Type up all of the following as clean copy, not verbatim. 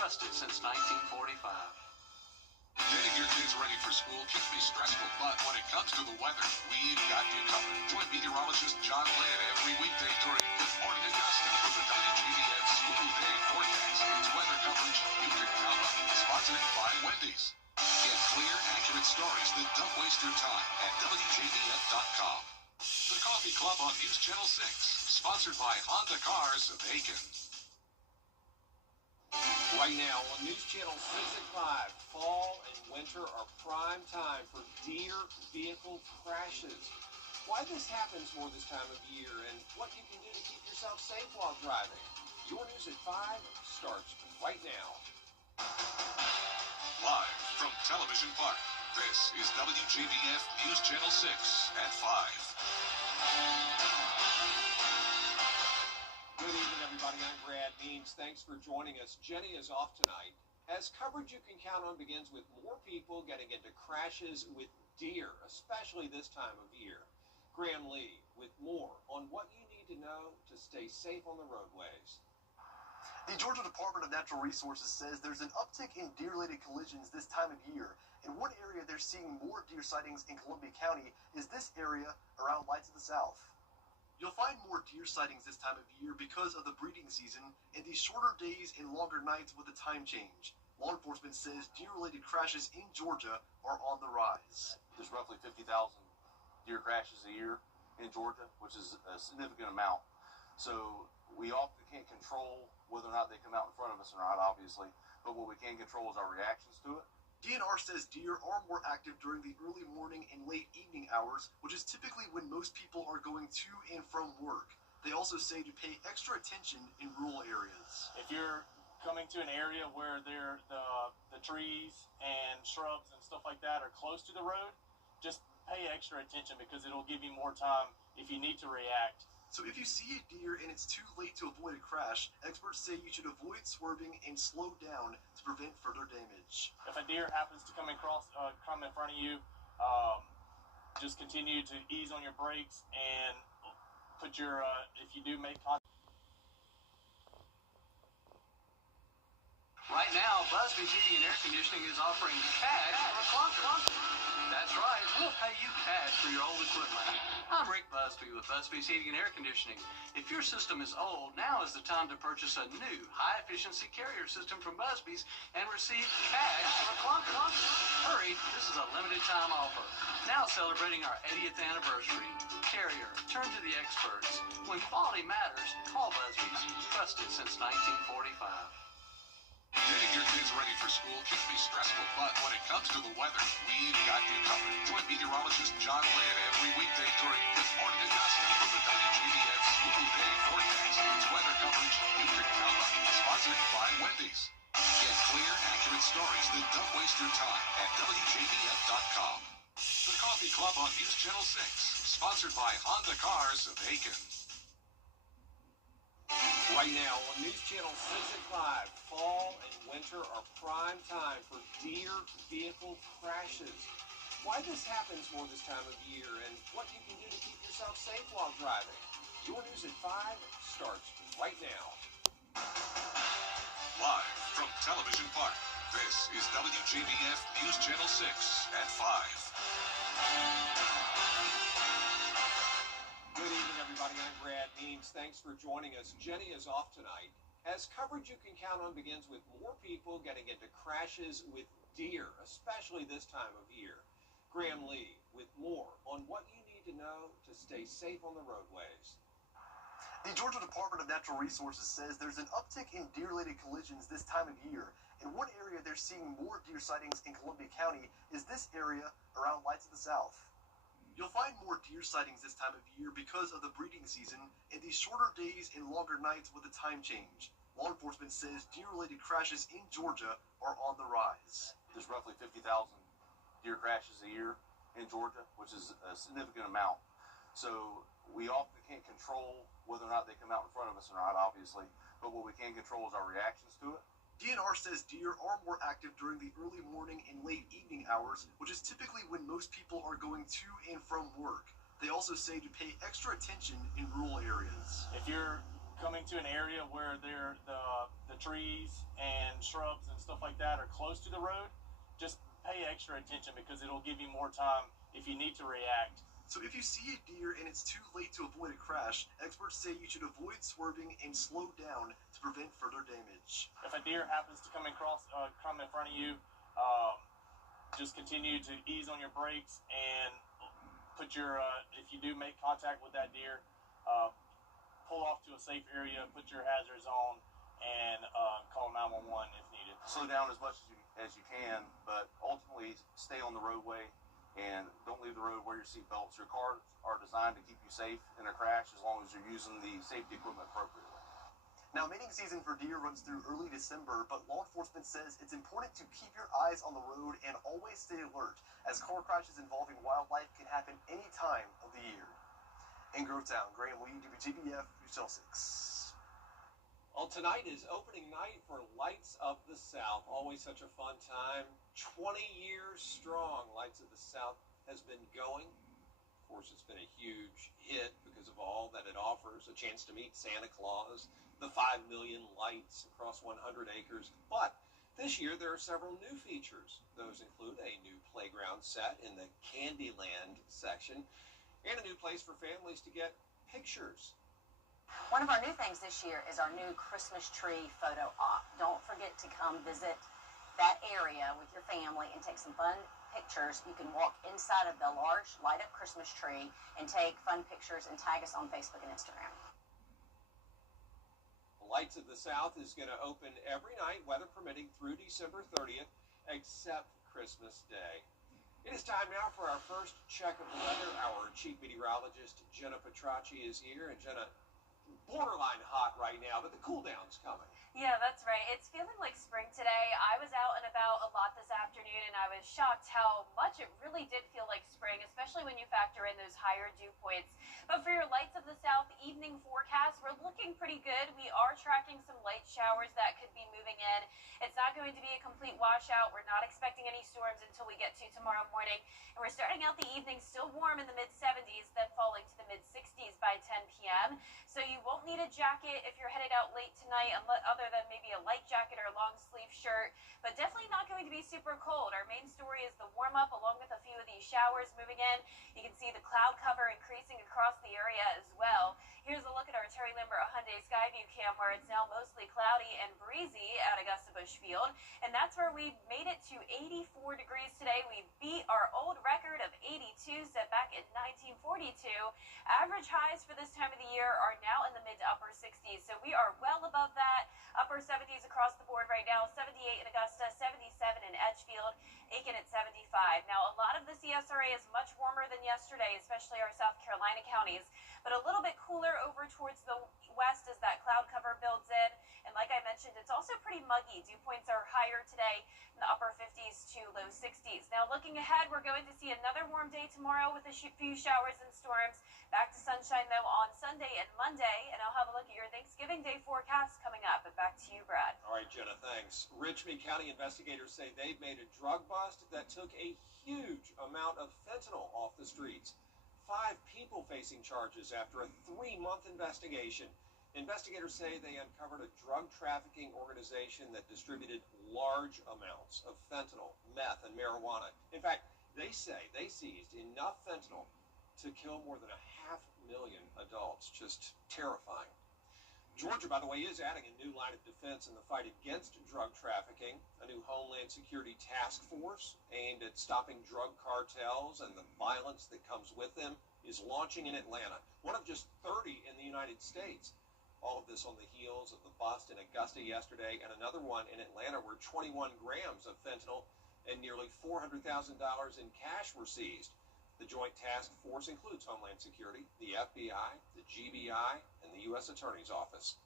trusted since 1945. Getting your kids ready for school can be stressful, but when it comes to the weather, we've got you covered. Join meteorologist John Lynn every weekday during Good Morning Augusta for the WJBF School Day Forecast. It's weather coverage you can count on. Sponsored by Wendy's. Get clear, accurate stories that don't waste your time at WJBF.com. The Coffee Club on News Channel 6, sponsored by Honda Cars of Aiken. Right now on News Channel 6 at 5, fall and winter are prime time for deer vehicle crashes. Why this happens more this time of year and what you can do to keep yourself safe while driving. Your News at 5 starts right now. Live from Television Park, this is WJBF News Channel 6 at 5. Good evening, everybody. I'm Brad Means. Thanks for joining us. Jenny is off tonight. As coverage you can count on begins with more people getting into crashes with deer, especially this time of year. Graham Lee with more on what you need to know to stay safe on the roadways. The Georgia Department of Natural Resources says there's an uptick in deer-related collisions this time of year. And one area they're seeing more deer sightings in Columbia County is this area around Lights of the South. You'll find more deer sightings this time of year because of the breeding season and the shorter days and longer nights with the time change. Law enforcement says deer-related crashes in Georgia are on the rise. There's roughly 50,000 deer crashes a year in Georgia, which is a significant amount. So we often can't control whether or not they come out in front of us or not, obviously. But what we can control is our reactions to it. DNR says deer are more active during the early morning and late evening hours, which is typically when most people are going to and from work. They also say to pay extra attention in rural areas. If you're coming to an area where the trees and shrubs and stuff like that are close to the road, just pay extra attention because it'll give you more time if you need to react. So if you see a deer and it's too late to avoid a crash, experts say you should avoid swerving and slow down to prevent further damage. If a deer happens to come in front of you, just continue to ease on your brakes and put your, if you do make contact. Right now, Busby's Heating and Air Conditioning is offering cash for a clunker. That's right, we'll pay you cash for your old equipment. I'm Rick Busby with Busby's Heating and Air Conditioning. If your system is old, now is the time to purchase a new high-efficiency carrier system from Busby's and receive cash for a clunker. Hurry, this is a limited-time offer. Now celebrating our 80th anniversary. Carrier, turn to the experts. When quality matters, call Busby's. Trusted since 1945. Getting your kids ready for school can be stressful, but when it comes to the weather, we've got you covered. Join meteorologist John Lynn every weekday during Good Morning Augusta for the WJBF School Day Forecast. It's weather coverage you can count on. Sponsored by Wendy's. Get clear, accurate stories that don't waste your time at WJBF.com. The Coffee Club on News Channel 6, sponsored by Honda Cars of Aiken. Right now on News Channel 6 at 5, fall and winter are prime time for deer vehicle crashes. Why this happens more this time of year and what you can do to keep yourself safe while driving. Your News at 5 starts right now. Live from Television Park, this is WJBF News Channel 6 at 5. Good evening, everybody. I'm Brad Means. Thanks for joining us. Jenny is off tonight. As coverage you can count on begins with more people getting into crashes with deer, especially this time of year. Graham Lee with more on what you need to know to stay safe on the roadways. The Georgia Department of Natural Resources says there's an uptick in deer-related collisions this time of year. And one area they're seeing more deer sightings in Columbia County is this area around Lights of the South. You'll find more deer sightings this time of year because of the breeding season and the shorter days and longer nights with the time change. Law enforcement says deer-related crashes in Georgia are on the rise. There's roughly 50,000 deer crashes a year in Georgia, which is a significant amount. So we often can't control whether or not they come out in front of us or not, obviously. But what we can control is our reactions to it. DNR says deer are more active during the early morning and late evening hours, which is typically when most people are going to and from work. They also say to pay extra attention in rural areas. If you're coming to an area where the trees and shrubs and stuff like that are close to the road, just pay extra attention because it'll give you more time if you need to react. So if you see a deer and it's too late to avoid a crash, experts say you should avoid swerving and slow down to prevent further damage. If a deer happens to come in front of you, just continue to ease on your brakes and put your, if you do make contact with that deer, pull off to a safe area, put your hazards on, and call 911 if needed. Slow down as much as you can, but ultimately stay on the roadway and don't leave the road, wear your seat belts. Your cars are designed to keep you safe in a crash as long as you're using the safety equipment appropriately. Now, mating season for deer runs through early December, but law enforcement says it's important to keep your eyes on the road and always stay alert, as car crashes involving wildlife can happen any time of the year. In Grovetown, Graham Lee, WJBF, News Channel 6. Well, tonight is opening night for Lights of the South. Always such a fun time. 20 years strong. Lights of the South has been going. Of course, it's been a huge hit because of all that it offers. A chance to meet Santa Claus, the 5 million lights across 100 acres. But this year, there are several new features. Those include a new playground set in the Candyland section and a new place for families to get pictures. One of our new things this year is our new Christmas tree photo op. Don't forget to come visit that area with your family and take some fun pictures. You can walk inside of the large light-up Christmas tree and take fun pictures and tag us on Facebook and Instagram. Lights of the South is going to open every night, weather permitting, through December 30th, except Christmas Day. It is time now for our first check of the weather. Our chief meteorologist, Jenna Petracci, is here. And Jenna, borderline hot right now, but the cool down's coming. Yeah, that's right. It's feeling like spring today. I was out and about a lot this afternoon, and I was shocked how much it really did feel like spring, especially when you factor in those higher dew points. But for your Lights of the South evening forecast, we're looking pretty good. We are tracking some light showers that could be moving in. It's not going to be a complete washout. We're not expecting any storms until we get to tomorrow morning. And we're starting out the evening still warm in the mid-70s, then falling to the mid-60s by 10 p.m. So you won't need a jacket if you're headed out late tonight, other than maybe a light jacket or a long sleeve shirt, but definitely not going to be super cold. Our main story is the warm up along with a few of these showers moving in. You can see the cloud cover increasing across the area as well. Here's a look at our Terry Lambert Hyundai Skyview cam, where it's now mostly cloudy and breezy at Augusta Busch Field, and that's where we made it to 84 degrees today. We beat our old record of 82 set back in 1942. Average highs for this time of the year are now in the mid to upper 60s, so we are well above that. Upper 70s across the board right now, 78 in Augusta, 77 in Edgefield, Aiken at 75. Now, a lot of the CSRA is much warmer than yesterday, especially our South Carolina counties, but a little bit cooler over towards the west as that cloud cover builds in. And like I mentioned, it's also pretty muggy. Dew points are higher today in the upper 50s to low 60s. Now, looking ahead, we're going to see another warm day tomorrow with a few showers and storms. Back to sunshine, though, on Sunday and Monday. And I'll have a look at your Thanksgiving Day forecast coming up. But back to you, Brad. All right, Jenna, thanks. Richmond County investigators say they've made a drug bust that took a huge amount of fentanyl off the streets. 5 people facing charges after a 3-month investigation. Investigators say they uncovered a drug trafficking organization that distributed large amounts of fentanyl, meth, and marijuana. In fact, they say they seized enough fentanyl to kill more than 500,000 adults. Just terrifying. Georgia, by the way, is adding a new line of defense in the fight against drug trafficking. A new Homeland Security task force aimed at stopping drug cartels and the violence that comes with them is launching in Atlanta, one of just 30 in the United States. All of this on the heels of the bust in Augusta yesterday and another one in Atlanta where 21 grams of fentanyl and nearly $400,000 in cash were seized. The Joint Task Force includes Homeland Security, the FBI, the GBI, and the U.S. Attorney's Office.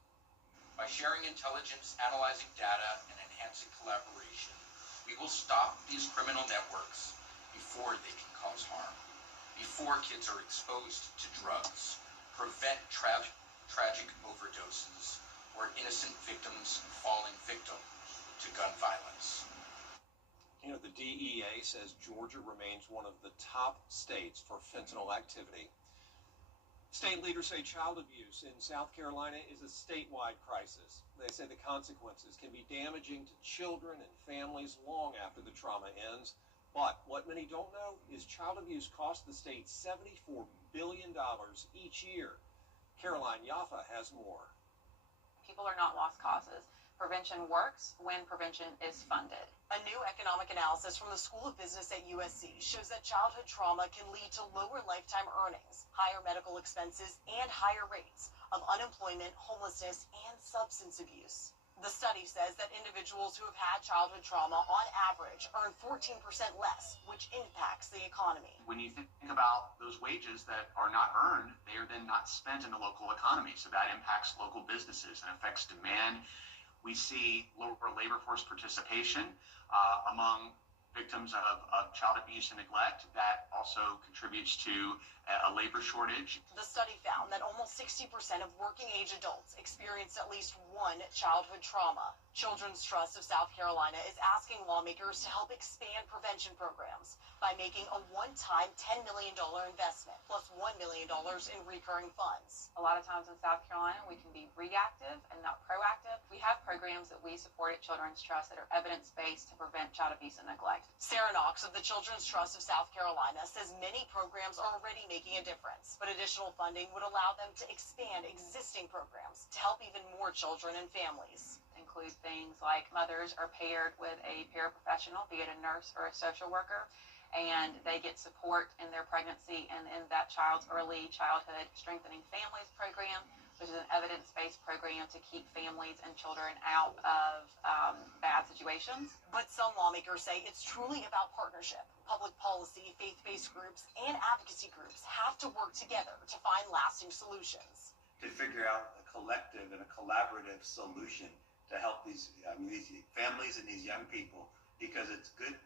By sharing intelligence, analyzing data, and enhancing collaboration, we will stop these criminal networks before they can cause harm, before kids are exposed to drugs, prevent tragic overdoses, or innocent victims falling victim to gun violence. You know, the DEA says Georgia remains one of the top states for fentanyl activity. State leaders say child abuse in South Carolina is a statewide crisis. They say the consequences can be damaging to children and families long after the trauma ends. But what many don't know is child abuse costs the state $74 billion each year. Caroline Yaffa has more. People are not lost causes. Prevention works when prevention is funded. A new economic analysis from the School of Business at USC shows that childhood trauma can lead to lower lifetime earnings, higher medical expenses, and higher rates of unemployment, homelessness, and substance abuse. The study says that individuals who have had childhood trauma on average earn 14% less, which impacts the economy. When you think about those wages that are not earned, they are then not spent in the local economy. So that impacts local businesses and affects demand. We see lower labor force participation among victims of child abuse and neglect. That also contributes to a labor shortage. The study found that almost 60% of working age adults experienced at least one childhood trauma. Children's Trust of South Carolina is asking lawmakers to help expand prevention programs by making a one-time $10 million investment plus $1 million in recurring funds. A lot of times in South Carolina, we can be reactive and not proactive. We have programs that we support at Children's Trust that are evidence-based to prevent child abuse and neglect. Sarah Knox of the Children's Trust of South Carolina says many programs are already making a difference, but additional funding would allow them to expand existing programs to help even more children and families. Include things like mothers are paired with a paraprofessional, be it a nurse or a social worker, and they get support in their pregnancy and in that child's early childhood. Strengthening Families program, which is an evidence-based program to keep families and children out of bad situations. But some lawmakers say it's truly about partnership. Public policy, faith-based groups, and advocacy groups have to work together to find lasting solutions. To figure out a collective and a collaborative solution to help these families and these young people, because it's good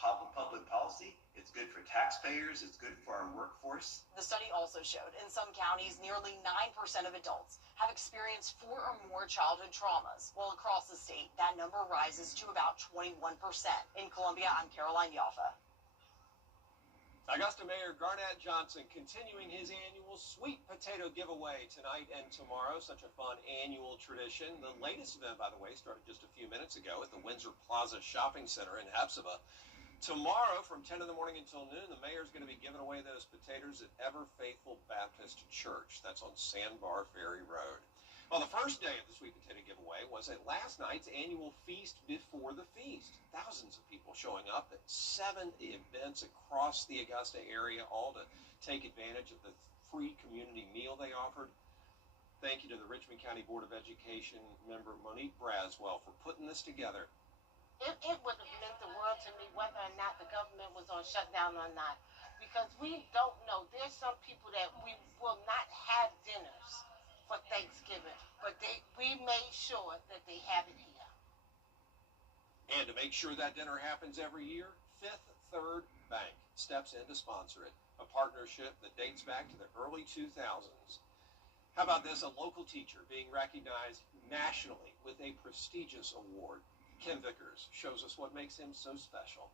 public policy, it's good for taxpayers, it's good for our workforce. The study also showed in some counties, nearly 9% of adults have experienced 4 or more childhood traumas, while across the state, that number rises to about 21%. In Columbia, I'm Caroline Yaffa. Augusta Mayor Garnett Johnson continuing his annual sweet potato giveaway tonight and tomorrow. Such a fun annual tradition. The latest event, by the way, started just a few minutes ago at the Windsor Plaza Shopping Center in Hephzibah. Tomorrow from 10 in the morning until noon, the mayor's going to be giving away those potatoes at Ever Faithful Baptist Church. That's on Sandbar Ferry Road. Well, the first day of the sweet potato giveaway was at last night's annual feast before the feast. Thousands of people showing up at 7 events across the Augusta area, all to take advantage of the free community meal they offered. Thank you to the Richmond County Board of Education member Monique Braswell for putting this together. It would have meant the world to me whether or not the government was on shutdown or not, because we don't know. There's some people that we will not have dinners for Thanksgiving, but we made sure that they have it here. And to make sure that dinner happens every year, Fifth Third Bank steps in to sponsor it, a partnership that dates back to the early 2000s. How about this? A local teacher being recognized nationally with a prestigious award. Kim Vickers shows us what makes him so special.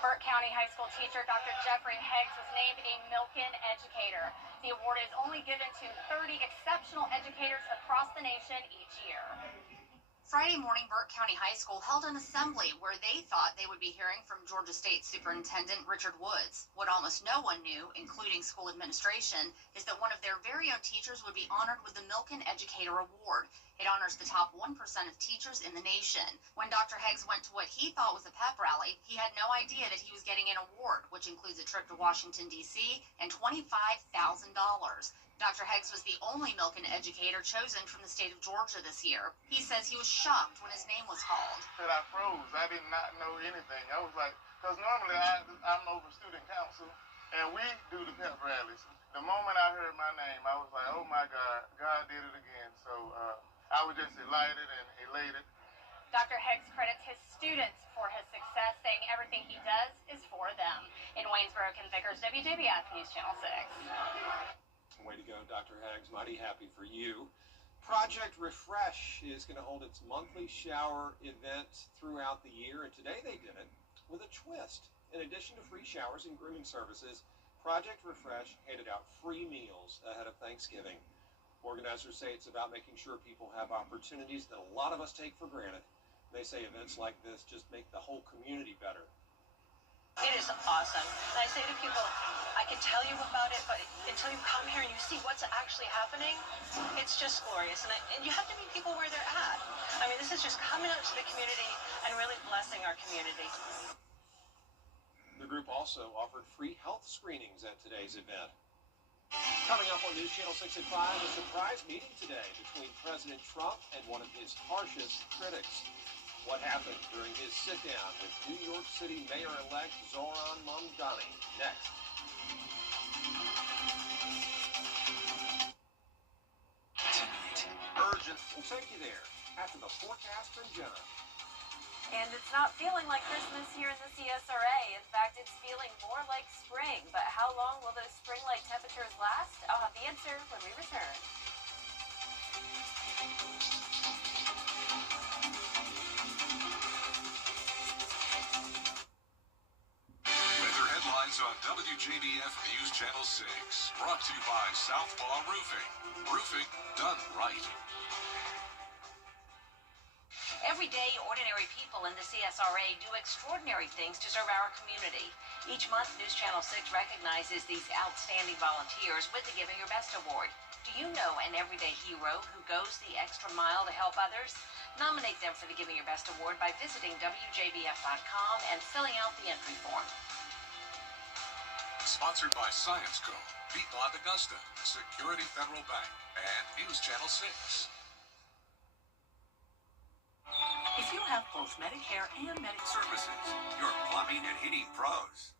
Burke County High School teacher Dr. Jeffrey Heggs was named a Milken Educator. The award is only given to 30 exceptional educators across the nation each year. Friday morning, Burke County High School held an assembly where they thought they would be hearing from Georgia State Superintendent Richard Woods. What almost no one knew, including school administration, is that one of their very own teachers would be honored with the Milken Educator Award. It honors the top 1% of teachers in the nation. When Dr. Heggs went to what he thought was a pep rally, he had no idea that he was getting an award, which includes a trip to Washington, D.C. and $25,000. Dr. Heggs was the only Milken educator chosen from the state of Georgia this year. He says he was shocked when his name was called. I froze. I did not know anything. I was like, because normally I'm over student council, and we do the pep rallies. The moment I heard my name, I was like, oh my God, God did it again. So I was just delighted and elated. Dr. Heggs credits his students for his success, saying everything he does is for them. In Waynesboro, Kim Vickers, WJBF News Channel 6. Way to go, Dr. Heggs. Mighty happy for you. Project Refresh is going to hold its monthly shower event throughout the year, and today they did it with a twist. In addition to free showers and grooming services, Project Refresh handed out free meals ahead of Thanksgiving. Organizers say it's about making sure people have opportunities that a lot of us take for granted. They say events like this just make the whole community better. It is awesome. And I say to people, I can tell you about it, but until you come here and you see what's actually happening, it's just glorious. And you have to meet people where they're at. I mean, this is just coming out to the community and really blessing our community. The group also offered free health screenings at today's event. Coming up on News Channel 6 at 5, a surprise meeting today between President Trump and one of his harshest critics. What happened during his sit-down with New York City Mayor-elect Zohran Mamdani? Next. Tonight, urgent. We'll take you there after the forecast from Jenna. And it's not feeling like Christmas here in the CSRA. In fact, it's feeling more like spring. But how long will those spring-like temperatures last? I'll have the answer when we return. Weather headlines on WJBF News Channel 6. Brought to you by Southpaw Roofing. Roofing done right. Every day, ordinary people in the CSRA do extraordinary things to serve our community. Each month, News Channel 6 recognizes these outstanding volunteers with the Giving Your Best Award. Do you know an everyday hero who goes the extra mile to help others? Nominate them for the Giving Your Best Award by visiting WJBF.com and filling out the entry form. Sponsored by Science Co., Piedmont Augusta, Security Federal Bank, and News Channel 6. If you have both Medicare and Medicaid services, your plumbing and heating pros.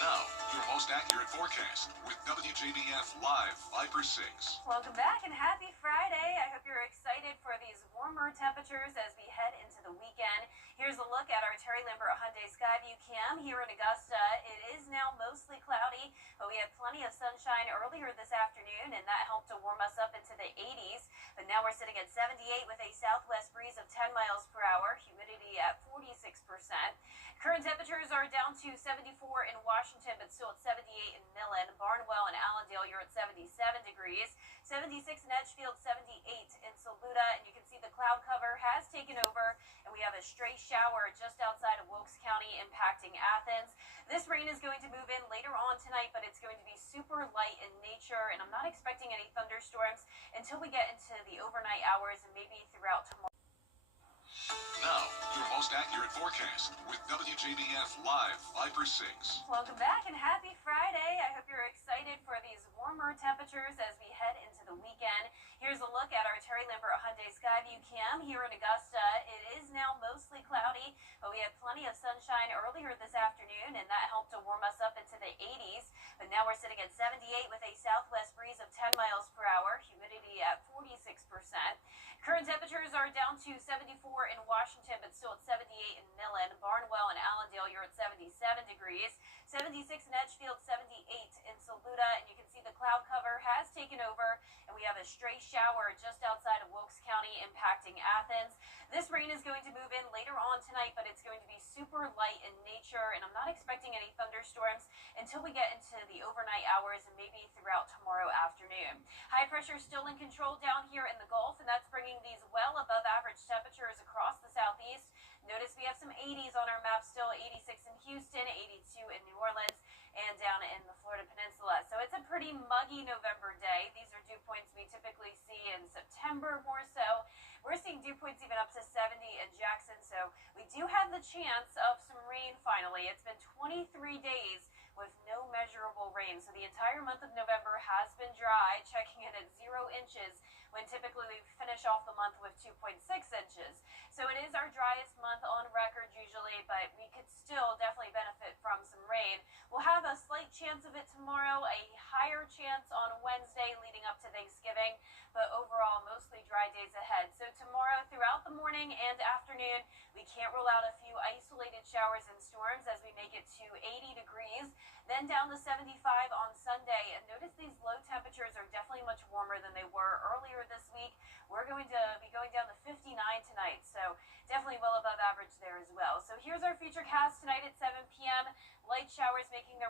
Now, your most accurate forecast with WJBF Live 5/6. Welcome back and happy Friday. I hope you're excited for these warmer temperatures as we head into the weekend. Here's a look at our Terry Lambert Hyundai Skyview Cam here in Augusta. It is now mostly cloudy, but we had plenty of sunshine earlier this afternoon, and that helped to warm us up into the 80s. But now we're sitting at 78 with a southwest breeze of 10 miles per hour, humidity at 46%. Current temperatures are down to 74 in Washington, but still at 78 in Millen. Barnwell and Allendale, you're at 77 degrees. 76 in Edgefield, 78 in Saluda, and you can see the cloud cover has taken over, and we have a stray shower just outside of Wilkes County impacting Athens. This rain is going to move in later on tonight, but it's going to be super light in nature, and I'm not expecting any thunderstorms until we get into the overnight hours and maybe throughout tomorrow. Now, your most accurate forecast with WJBF Live 5/6. Welcome back and happy Friday. I hope you're excited for these warmer temperatures as we head into the weekend. Here's a look at our Terry Lambert Hyundai Skyview Cam here in Augusta. It is now mostly cloudy, but we had plenty of sunshine earlier this afternoon, and that helped to warm us up into the 80s. But now we're sitting at 78 with a southwest breeze of 10 miles per hour, humidity at 46%. Current temperatures are down to 74 in Washington, but still at 78 in Millen. Barnwell and Allendale, you're at 77 degrees. 76 in Edgefield, 78 in Saluda, and you can see the cloud cover has taken over, and we have a stray shower just outside of Wilkes County impacting Athens. This rain is going to move in later on tonight, but it's going to be super light in nature, and I'm not expecting any thunderstorms until we get into the overnight hours and maybe throughout tomorrow afternoon. High pressure is still in control down here in the Gulf, and that's bringing these well above average temperatures across the southeast. Notice we have some 80s on our map still, 86 in Houston, 82 in New Orleans, and down in the Florida Peninsula. So it's a pretty muggy November day. These are dew points we typically see in September more so. We're seeing dew points even up to 70 in Jackson, so we do have the chance of some rain finally. It's been 23 days with no measurable rain, so the entire month of November has been dry, checking in at 0 inches, when typically we finish off the month with 2.6 inches. So it is our driest month on record usually, but we could still definitely benefit from some rain. We'll have a slight chance of it tomorrow, a higher chance on Wednesday leading up to Thanksgiving, but overall mostly dry days ahead. So tomorrow throughout the morning and afternoon, we can't rule out a few isolated showers and storms as we make it to 80 degrees, then down to 75 on Sunday. And notice these low temperatures are definitely much warmer than they were earlier this week. We're going to be going down to 59 tonight, so definitely well above average there as well. So here's our future cast tonight at 7 p.m. Light showers making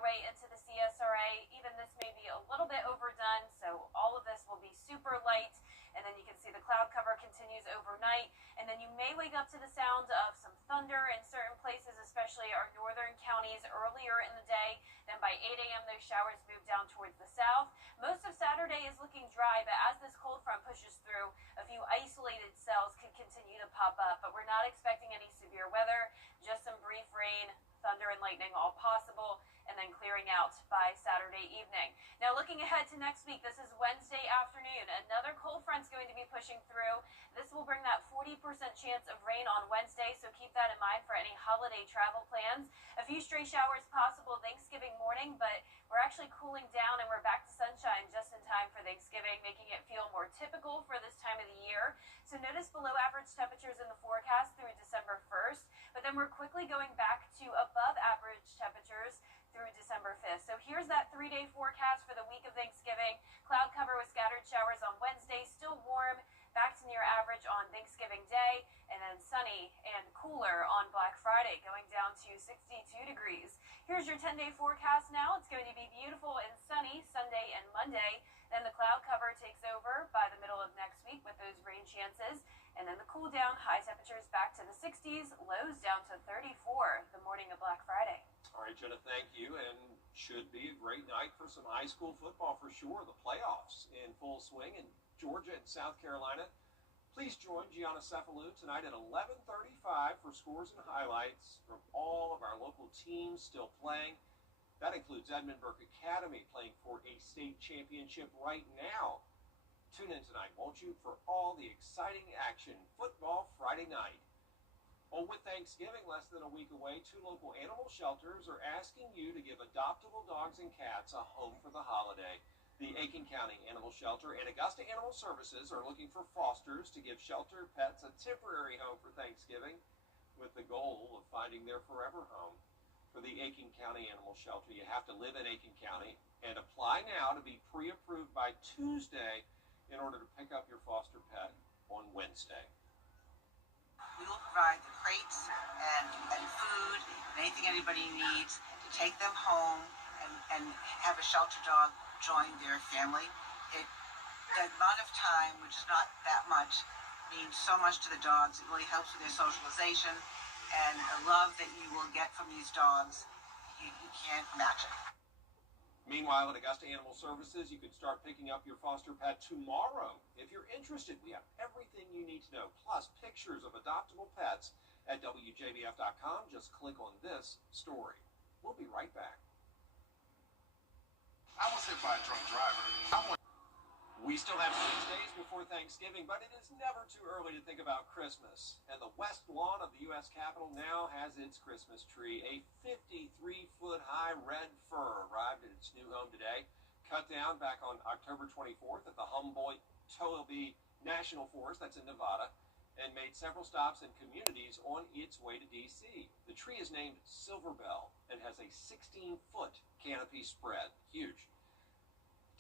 tonight, and then you may wake up to the sounds of some thunder in certain places, especially our northern counties earlier in the day. Then by 8 a.m., those showers move down towards the south. Most of Saturday is looking dry, but as this cold front pushes through, a few isolated cells could continue to pop up, but we're not expecting any severe weather, just some brief rain, thunder and lightning all possible, and then clearing out by Saturday evening. Now looking ahead to next week, this is Wednesday afternoon. Another cold front's going to be pushing through. This will bring that 40% chance of rain on Wednesday, so keep that in mind for any holiday travel plans. A few stray showers possible Thanksgiving morning, but we're actually cooling down and we're back to sunshine just in time for Thanksgiving, making it feel more typical for this time of the year. So notice below average temperatures in the forecast through December 1st, but then we're quickly going back to above average temperatures through December 5th. So here's that 3-day forecast for the week of Thanksgiving. Cloud cover with scattered showers on Wednesday, still warm, back to near average on Thanksgiving Day, and then sunny and cooler on Black Friday, going down to 62 degrees. Here's your 10-day forecast now. It's going to be beautiful and sunny Sunday and Monday. Then the cloud cover takes over by the middle of next week with those rain chances. And then the cool down, high temperatures back to the 60s, lows down to 34 the morning of Black Friday. All right, Jenna, thank you. And should be a great night for some high school football for sure. The playoffs in full swing in Georgia and South Carolina. Please join Gianna Cephalou tonight at 11:35 for scores and highlights from all of our local teams still playing. That includes Edmund Burke Academy playing for a state championship right now. Tune in tonight, won't you, for all the exciting action. Football Friday night. Oh, with Thanksgiving less than a week away, 2 local animal shelters are asking you to give adoptable dogs and cats a home for the holiday. The Aiken County Animal Shelter and Augusta Animal Services are looking for fosters to give shelter pets a temporary home for Thanksgiving, with the goal of finding their forever home. For the Aiken County Animal Shelter, you have to live in Aiken County and apply now to be pre-approved by Tuesday in order to pick up your foster pet on Wednesday. We will provide the crates and food and anything anybody needs to take them home and have a shelter dog join their family. The amount of time, which is not that much, means so much to the dogs. It really helps with their socialization, and the love that you will get from these dogs, you can't match it. Meanwhile, at Augusta Animal Services, you can start picking up your foster pet tomorrow. If you're interested, we have everything you need to know, plus pictures of adoptable pets at WJBF.com. Just click on this story. We'll be right back. I was hit by a drunk driver. We still have 6 days before Thanksgiving, but it is never too early to think about Christmas. And the west lawn of the U.S. Capitol now has its Christmas tree. A 53-foot-high red fir arrived at its new home today, cut down back on October 24th at the Humboldt-Toelbe National Forest, that's in Nevada, and made several stops in communities on its way to D.C. The tree is named Silver Bell and has a 16-foot canopy spread. Huge.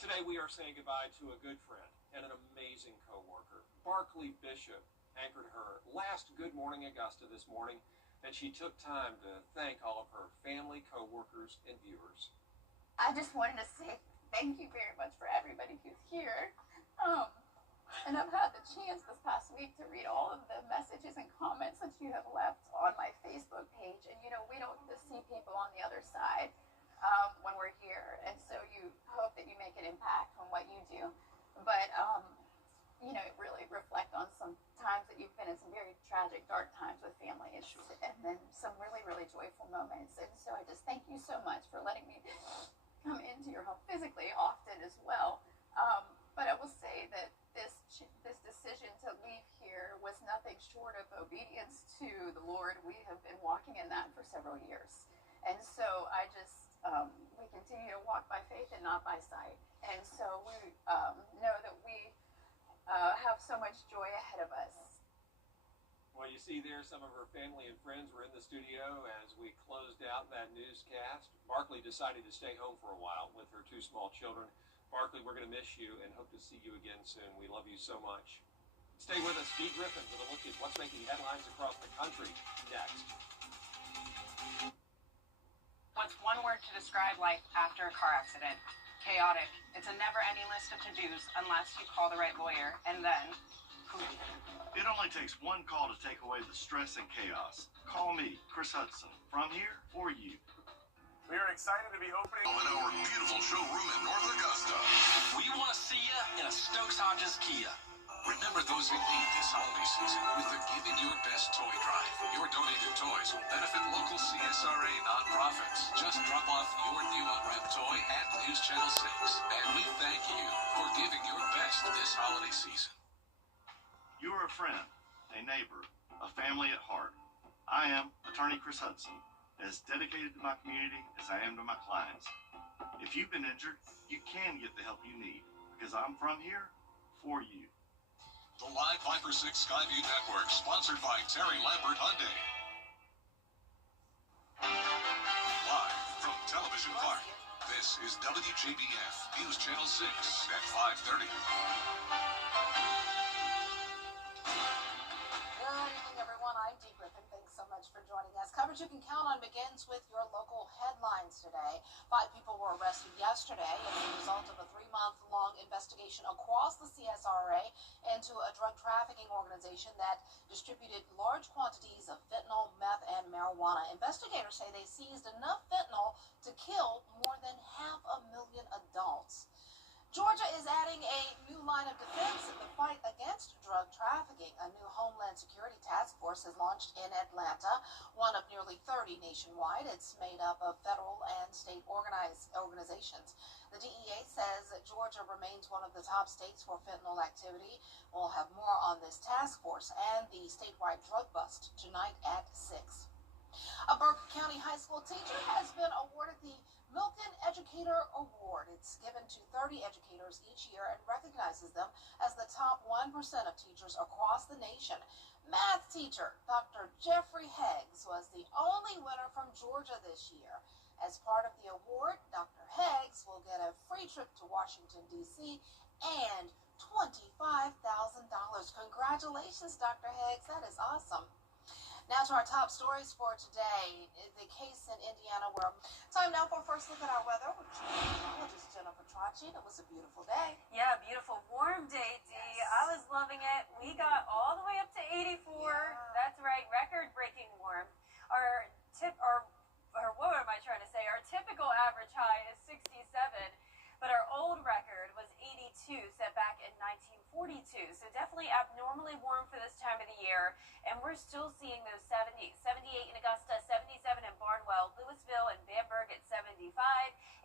Today we are saying goodbye to a good friend and an amazing co-worker. Barclay Bishop anchored her last Good Morning Augusta this morning, and she took time to thank all of her family, co-workers, and viewers. I just wanted to say thank you very much for everybody who's here. And I've had the chance this past week to read all of the messages and comments that you have left on my Facebook page. And, you know, we don't just see people on the other side when we're here. And so you hope that you make an impact on what you do. But, you know, really reflect on some times that you've been in some very tragic, dark times with family issues, and then some really, really joyful moments. And so I just thank you so much for letting me come into your home physically often as well. But I will say that this decision to leave here was nothing short of obedience to the Lord. We have been walking in that for several years. And so I just, we continue to walk by faith and not by sight. And so we know that we have so much joy ahead of us. Well, you see there, some of her family and friends were in the studio as we closed out that newscast. Barclay decided to stay home for a while with her 2 small children. Barclay, we're going to miss you and hope to see you again soon. We love you so much. Stay with us. Steve Griffin with a look at what's making headlines across the country next. What's one word to describe life after a car accident? Chaotic. It's a never-ending list of to-dos unless you call the right lawyer, and then poof. It only takes one call to take away the stress and chaos. Call me, Chris Hudson, from here for you. We are excited to be opening in our beautiful showroom in North Augusta. We want to see you in a Stokes Hodges Kia. Remember those in need this holiday season with the Giving Your Best Toy Drive. Your donated toys will benefit local CSRA nonprofits. Just drop off your new unwrapped toy at News Channel 6. And we thank you for giving your best this holiday season. You are a friend, a neighbor, a family at heart. I am Attorney Chris Hudson, as dedicated to my community as I am to my clients. If you've been injured, you can get the help you need, because I'm from here for you. The Live Viper 6 Skyview Network, sponsored by Terry Lambert Hyundai. Live from Television Park, this is WJBF News Channel 6 at 5:30. Good evening, everyone. I'm Dee Griffin. Thanks so much for joining us. Coverage you can count on begins with your local headlines today. 5 people were arrested yesterday as a result of a 3-month-long investigation across the CSRA into a drug trafficking organization that distributed large quantities of fentanyl, meth, and marijuana. Investigators say they seized enough fentanyl to kill more than 500,000 adults. Georgia is adding a new line of defense in the fight against drug trafficking. A new Homeland Security Task Force is launched in Atlanta, one of nearly 30 nationwide. It's made up of federal and state organizations. The DEA says that Georgia remains one of the top states for fentanyl activity. We'll have more on this task force and the statewide drug bust tonight at 6. A Burke County high school teacher has been awarded the Milton Educator Award. It's given to 30 educators each year and recognizes them as the top 1% of teachers across the nation. Math teacher Dr. Jeffrey Heggs was the only winner from Georgia this year. As part of the award, Dr. Heggs will get a free trip to Washington, D.C. and $25,000. Congratulations, Dr. Heggs. That is awesome. Now to our top stories for today. The case in Indiana where... Time now for a first look at our weather with meteorologist Jennifer Tracci. It was a beautiful day. Yeah, beautiful warm day, Dee. Yes. I was loving it. We got all the way up to 84. Yeah. That's right, record-breaking warm. What am I trying to say? Our typical average high is 67, but our old record was 82, set back in 1942. So definitely abnormally warm for this time of the year, and we're still seeing those 70s. 78 in Augusta, 77 in Barnwell, Louisville, and Bamberg at 75.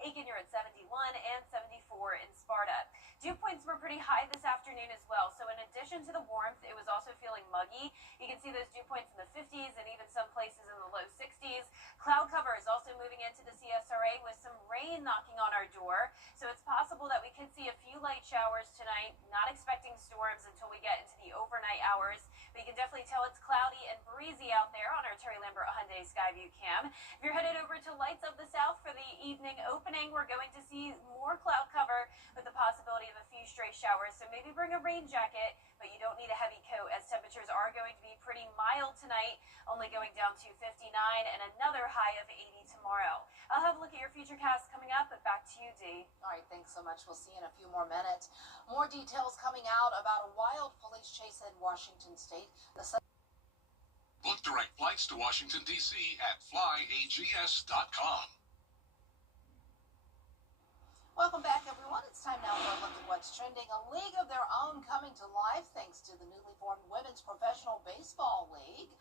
Aiken, you're at 71, and 74 in Sparta. Dew points were pretty high this afternoon as well, so in addition to the warmth, it was also feeling muggy. You can see those dew points in the 50s and even some places in the low 60s. Cloud cover is also moving into the CSRA with some rain knocking on our door, so it's possible that we could see a few light showers tonight. Not expecting storms until we get into the overnight hours, but you can definitely tell it's cloudy and breezy out there on our Terry Lambert Hyundai Skyview cam. If you're headed over to Lights of the South for the evening opening, we're going to see more cloud cover with the possibility of a few stray showers, so maybe bring a rain jacket, but you don't need a heavy coat as temperatures are going to be pretty mild tonight, only going down to 59 and another high of 80 tomorrow. I'll have a look at your future cast coming up, but back to you, Dee. All right, thanks so much. We'll see you in a few more minutes. More details coming out about a wild police chase in Washington State. Book direct flights to Washington, D.C. at flyags.com. Welcome back, everyone. It's time now for a look at what's trending. A league of their own coming to life thanks to the newly formed Women's Professional Baseball League.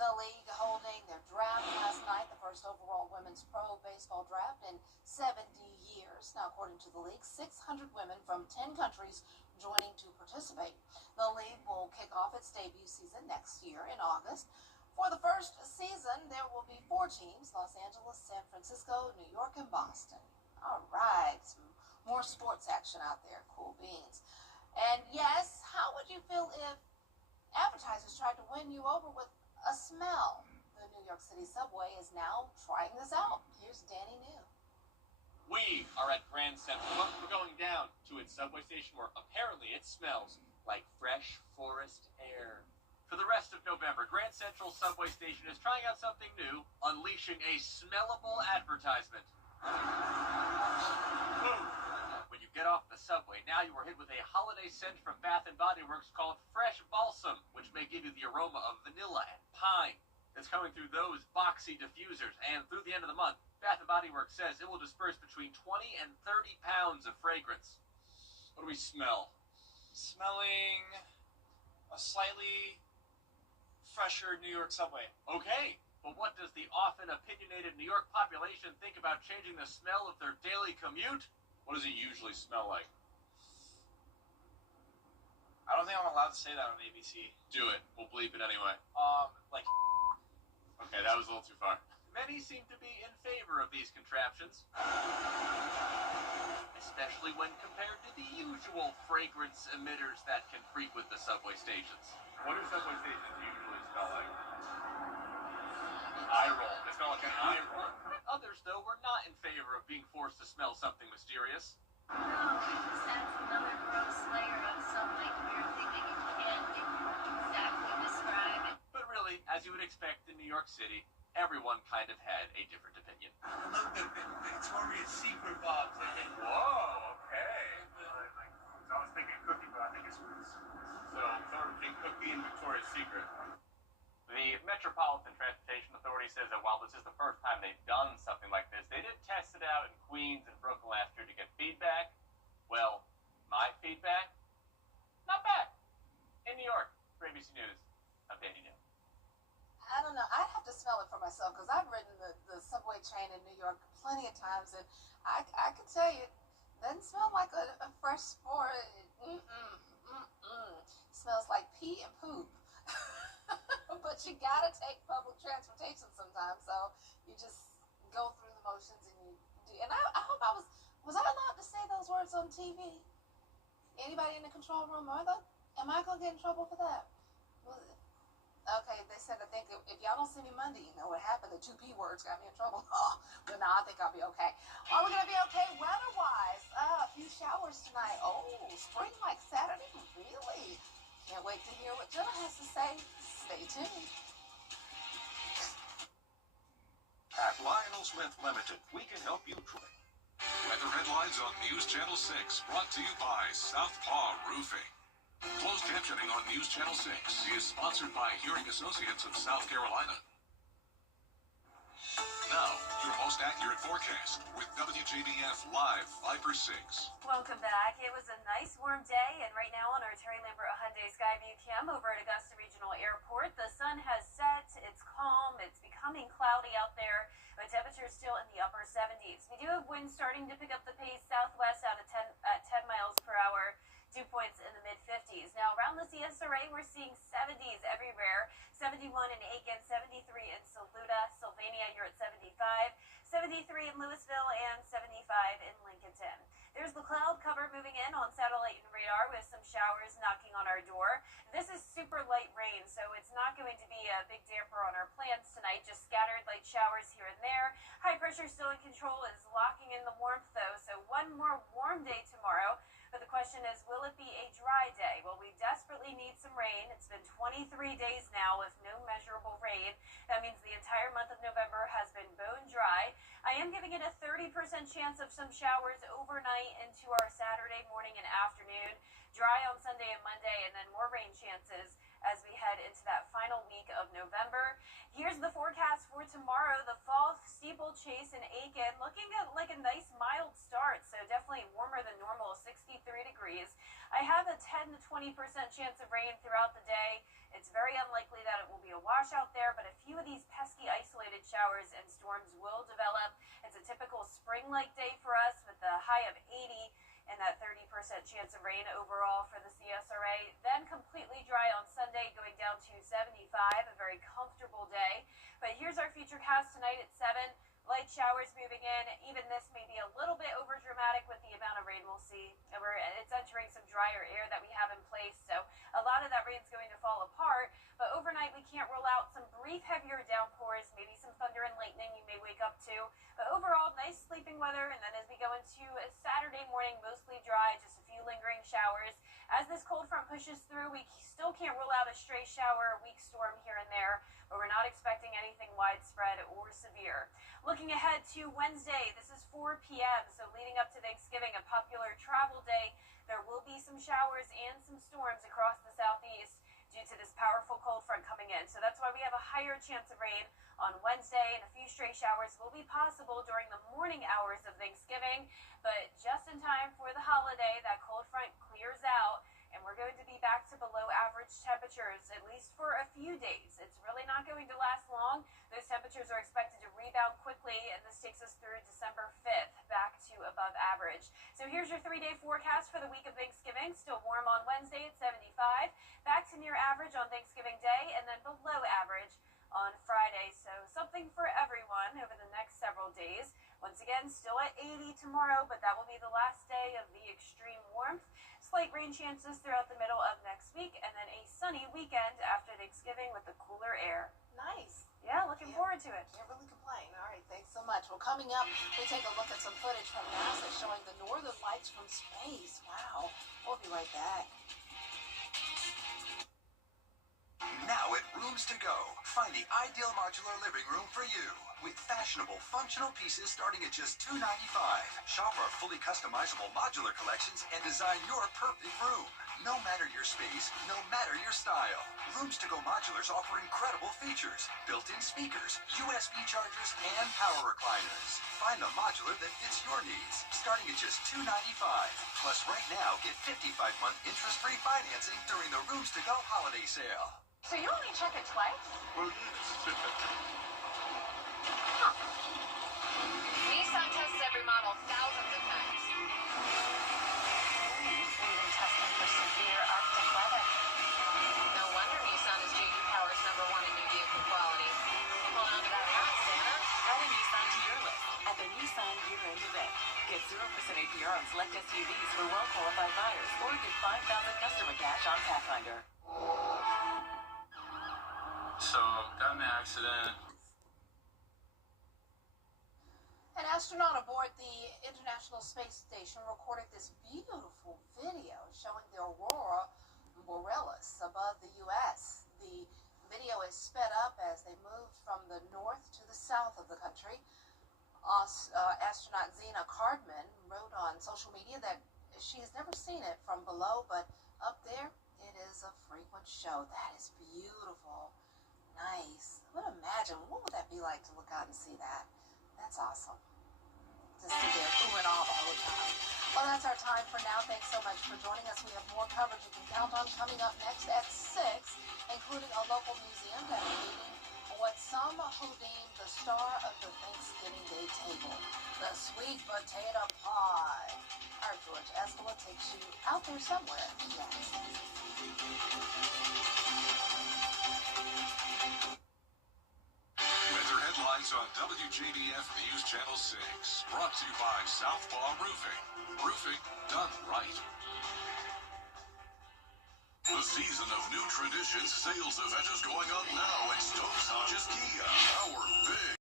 The league holding their draft last night, the first overall women's pro baseball draft in 70 years. Now, according to the league, 600 women from 10 countries joining to participate. The league will kick off its debut season next year in August. For the first season, there will be 4 teams: Los Angeles, San Francisco, New York, and Boston. All right, some more sports action out there. Cool beans. And yes, how would you feel if advertisers tried to win you over with a smell? The New York City subway is now trying this out. Here's Danny New. We are at Grand Central. We're going down to its subway station where apparently it smells like fresh forest air. For the rest of November, Grand Central subway station is trying out something new, unleashing a smellable advertisement. When you get off the subway, now you are hit with a holiday scent from Bath & Body Works called Fresh Balsam, which may give you the aroma of vanilla and pine. It's coming through those boxy diffusers, and through the end of the month, Bath & Body Works says it will disperse between 20 and 30 pounds of fragrance. What do we smell? Smelling a slightly fresher New York subway. Okay, but what does the often opinionated New York population think about changing the smell of their daily commute? What does it usually smell like? I don't think I'm allowed to say that on ABC. Do it. We'll bleep it anyway. Like. Okay, that was a little too far. Many seem to be in favor of these contraptions, especially when compared to the usual fragrance emitters that can frequent the subway stations. What do subway stations usually smell like? Eye roll. They smell like an eye roll. Others, though, were not in favor of being forced to smell something mysterious. No, it just adds another gross layer of some like weird thing that you can't exactly describe. But really, as you would expect in New York City, everyone kind of had a different opinion. I love the Victoria's Secret box. Whoa, okay. I was thinking cookie, but I think it's roots. So, between cookie and Victoria's Secret. The Metropolitan Transportation Authority says that while this is the first time they've done something like this, they did test it out in Queens and Brooklyn last year to get feedback. Well, my feedback? Not bad. In New York, for ABC News, I'm Danny New. I don't know. I'd have to smell it for myself because I've ridden the subway train in New York plenty of times, and I can tell you, it doesn't smell like a fresh sport. Smells like pee and poop. But you gotta take public transportation sometimes, so you just go through the motions and you do. And I hope was I allowed to say those words on TV? Anybody in the control room? Am I gonna get in trouble for that? Okay, they said, I think if y'all don't see me Monday, you know what happened. The 2 P words got me in trouble. But no, I think I'll be okay. Are we going to be okay weather-wise? A few showers tonight. Oh, spring like Saturday? Really? Can't wait to hear what Jenna has to say. Stay tuned. At Lionel Smith Limited, we can help you. Weather headlines on News Channel 6, brought to you by Southpaw Roofing. Closed captioning on News Channel 6 is sponsored by Hearing Associates of South Carolina. Now, your most accurate forecast with WJBF Live 5 for 6. Welcome back. It was a nice warm day, and right now on our Terry Lambert Hyundai Skyview Cam over at Augusta Regional Airport, the sun has set, it's calm, it's becoming cloudy out there, but temperatures still in the upper 70s. We do have winds starting to pick up the pace southwest at 10 miles per hour. Dew points in the mid-50s. Now, around the CSRA, we're seeing 70s everywhere. 71 in Aiken, 73 in Saluda, Sylvania, you're at 75, 73 in Louisville, and 75 in Lincolnton. There's the cloud cover moving in on satellite and radar with some showers knocking on our door. This is super light rain, so it's not going to be a big damper on our plans tonight, just scattered light showers here and there. High pressure still in control, is locking in the warmth, though, so one more warm day tomorrow. But the question is, will it be a dry day? Well, we desperately need some rain. It's been 23 days now with no measurable rain. That means the entire month of November has been bone dry. I am giving it a 30% chance of some showers overnight into our Saturday morning and afternoon. Dry on Sunday and Monday, and then more rain chances as we head into that final week of November. Here's the forecast for tomorrow. The fall steeplechase in Aiken looking at like a nice mild start, so definitely warmer than normal, 63 degrees. I have a 10 to 20% chance of rain throughout the day. It's very unlikely that it will be a washout there, but a few of these pesky isolated showers and storms will develop. It's a typical spring-like day for us with a high of 80 and that 30% chance of rain overall for the CSRA. Then completely dry on Sunday, going down to 75, a very comfortable day. But here's our futurecast tonight at 7. Light showers moving in. Even this may be a little bit over dramatic with the amount of rain we'll see. It's entering some drier air that we have in place, so a lot of that rain's going to fall apart. But overnight, we can't rule out some brief heavier downpours, maybe some thunder and lightning you may wake up to. But overall, nice sleeping weather. And then as we go into a Saturday morning, mostly dry, just a few lingering showers. As this cold front pushes through, we still can't rule out a stray shower, a weak storm here and there, but we're not expecting anything widespread or severe. Looking ahead to Wednesday, this is 4 p.m., so leading up to Thanksgiving, a popular travel day, there will be some showers and some storms across the southeast due to this powerful cold front coming in. So that's why we have a higher chance of rain on Wednesday, and a few stray showers will be possible during the morning hours of Thanksgiving. But just in time for the holiday, that cold front clears out, and we're going to be back to below average temperatures, at least for a few days. It's really not going to last long. Those temperatures are expected to rebound quickly, and this takes us through December 5th, back to above average. So here's your 3-day forecast for the week of Thanksgiving. Still warm on Wednesday at 75, back to near average on Thanksgiving Day, and then below average on Friday. So something for everyone over the next several days. Once again, still at 80 tomorrow, but that will be the last day of the extreme warmth. Slight rain chances throughout the middle of next week, and then a sunny weekend after Thanksgiving with the cooler air. Nice. Yeah, looking forward to it. Can't really complain. All right, thanks so much. Well, coming up, we take a look at some footage from NASA showing the northern lights from space. Wow. We'll be right back. Now at Rooms to Go, find the ideal modular living room for you. With fashionable, functional pieces starting at just $2.95. Shop our fully customizable modular collections and design your perfect room. No matter your space, no matter your style. Rooms to Go Modulars offer incredible features. Built-in speakers, USB chargers, and power recliners. Find the modular that fits your needs, starting at just $2.95. Plus right now, get 55-month interest-free financing during the Rooms to Go holiday sale. So you only check it twice? Well, yes. Nissan tests every model thousands of times. Even testing for severe Arctic weather. No wonder Nissan is J.D. Power's #1 in new vehicle quality. Hold on to that hat, Santa. Add a Nissan to your list at the Nissan year-end event. Get 0% APR on select SUVs for well-qualified buyers, or get $5,000 customer cash on Pathfinder. So, got in an accident. An astronaut aboard the International Space Station recorded this beautiful video showing the aurora borealis above the U.S. The video is sped up as they moved from the north to the south of the country. Astronaut Zena Cardman wrote on social media that she has never seen it from below, but up there, it is a frequent show. That is beautiful. Nice. I would imagine, what would that be like to look out and see that? That's awesome. Just sit there oohing all the whole time. Well, that's our time for now. Thanks so much for joining us. We have more coverage you can count on coming up next at 6, including a local museum dedicating what some who deem the star of the Thanksgiving Day table, the sweet potato pie. Our George Escola takes you out there somewhere. Yes. Weather headlines on WJBF News Channel 6. Brought to you by Southpaw Roofing. Roofing done right. The season of new traditions sales event is going on now at Stokes Hodges Kia. Our big